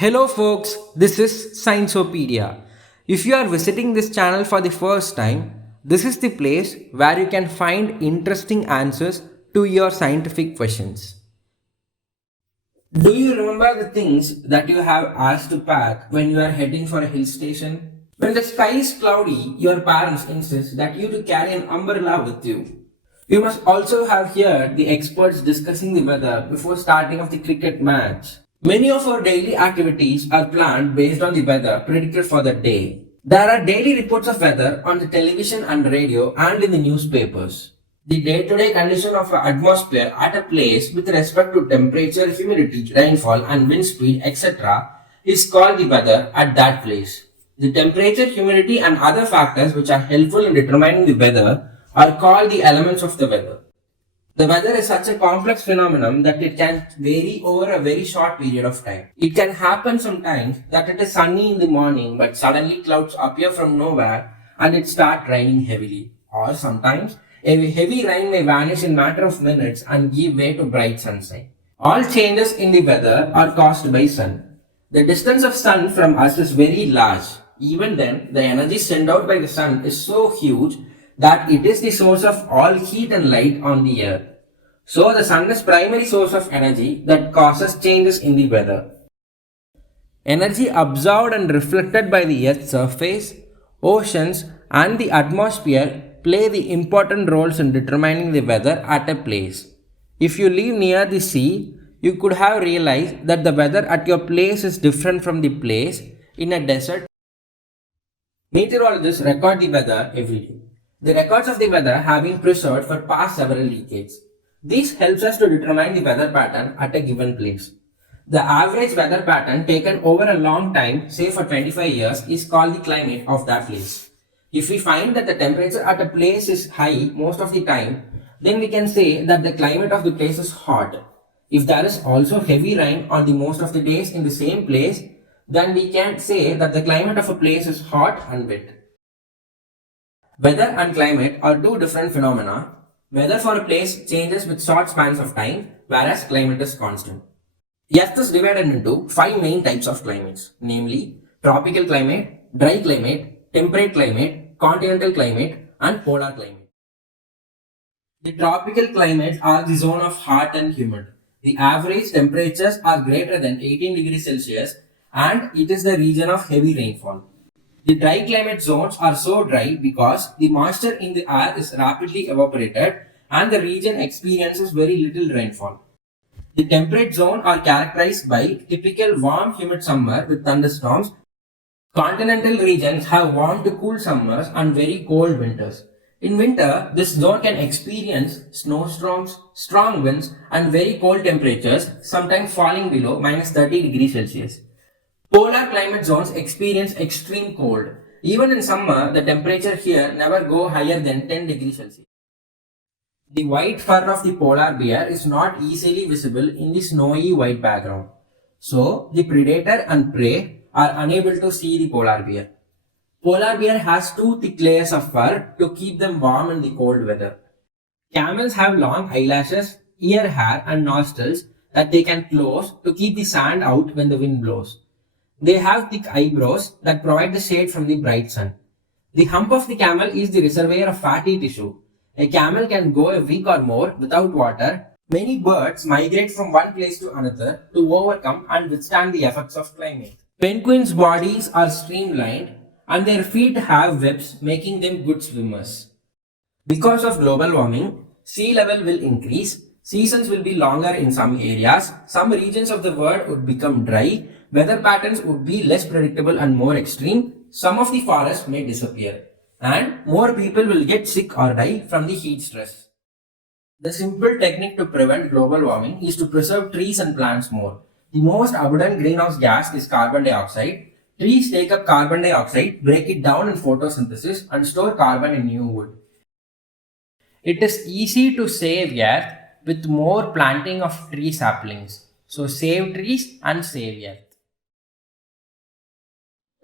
Hello folks, this is Scienceopedia. If you are visiting this channel for the first time, this is the place where you can find interesting answers to your scientific questions. Do you remember the things that you have asked to pack when you are heading for a hill station? When the sky is cloudy, your parents insist that you to carry an umbrella with you. You must also have heard the experts discussing the weather before starting of the cricket match. Many of our daily activities are planned based on the weather predicted for the day. There are daily reports of weather on the television and radio and in the newspapers. The day-to-day condition of an atmosphere at a place with respect to temperature, humidity, rainfall and wind speed, etc. is called the weather at that place. The temperature, humidity and other factors which are helpful in determining the weather are called the elements of the weather. The weather is such a complex phenomenon that it can vary over a very short period of time. It can happen sometimes that it is sunny in the morning but suddenly clouds appear from nowhere and it starts raining heavily. Or sometimes a heavy rain may vanish in a matter of minutes and give way to bright sunshine. All changes in the weather are caused by sun. The distance of sun from us is very large. Even then, the energy sent out by the sun is so huge that it is the source of all heat and light on the earth. So the sun is primary source of energy that causes changes in the weather. Energy absorbed and reflected by the earth's surface, oceans and the atmosphere play the important roles in determining the weather at a place. If you live near the sea, you could have realized that the weather at your place is different from the place in a desert. Meteorologists record the weather every day. The records of the weather have been preserved for past several decades. This helps us to determine the weather pattern at a given place. The average weather pattern taken over a long time, say for 25 years, is called the climate of that place. If we find that the temperature at a place is high most of the time, then we can say that the climate of the place is hot. If there is also heavy rain on the most of the days in the same place, then we can say that the climate of a place is hot and wet. Weather and climate are two different phenomena. Weather for a place changes with short spans of time, whereas climate is constant. Earth is divided into 5 main types of climates, namely tropical climate, dry climate, temperate climate, continental climate, and polar climate. The tropical climates are the zone of hot and humid. The average temperatures are greater than 18 degrees Celsius and it is the region of heavy rainfall. The dry climate zones are so dry because the moisture in the air is rapidly evaporated and the region experiences very little rainfall. The temperate zone are characterized by typical warm humid summer with thunderstorms. Continental regions have warm to cool summers and very cold winters. In winter, this zone can experience snowstorms, strong winds and very cold temperatures, sometimes falling below minus 30 degrees Celsius. Polar climate zones experience extreme cold. Even in summer, the temperature here never go higher than 10 degrees Celsius. The white fur of the polar bear is not easily visible in the snowy white background. So, the predator and prey are unable to see the polar bear. Polar bear has 2 thick layers of fur to keep them warm in the cold weather. Camels have long eyelashes, ear hair and nostrils that they can close to keep the sand out when the wind blows. They have thick eyebrows that provide the shade from the bright sun. The hump of the camel is the reservoir of fatty tissue. A camel can go a week or more without water. Many birds migrate from one place to another to overcome and withstand the effects of climate. Penguins' bodies are streamlined and their feet have webs making them good swimmers. Because of global warming, sea level will increase, seasons will be longer in some areas, some regions of the world would become dry, weather patterns would be less predictable and more extreme, some of the forests may disappear, and more people will get sick or die from the heat stress. The simple technique to prevent global warming is to preserve trees and plants more. The most abundant greenhouse gas is carbon dioxide. Trees take up carbon dioxide, break it down in photosynthesis and store carbon in new wood. It is easy to save earth with more planting of tree saplings. So save trees and save earth.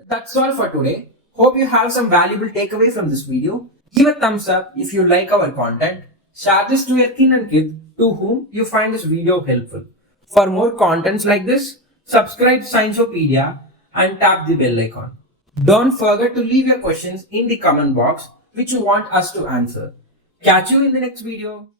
That's all for today. Hope you have some valuable takeaway from this video. Give a thumbs up if you like our content. Share this to your kin and kith to whom you find this video helpful. For more contents like this, subscribe Scienceopedia and tap the bell icon. Don't forget to leave your questions in the comment box which you want us to answer. Catch you in the next video.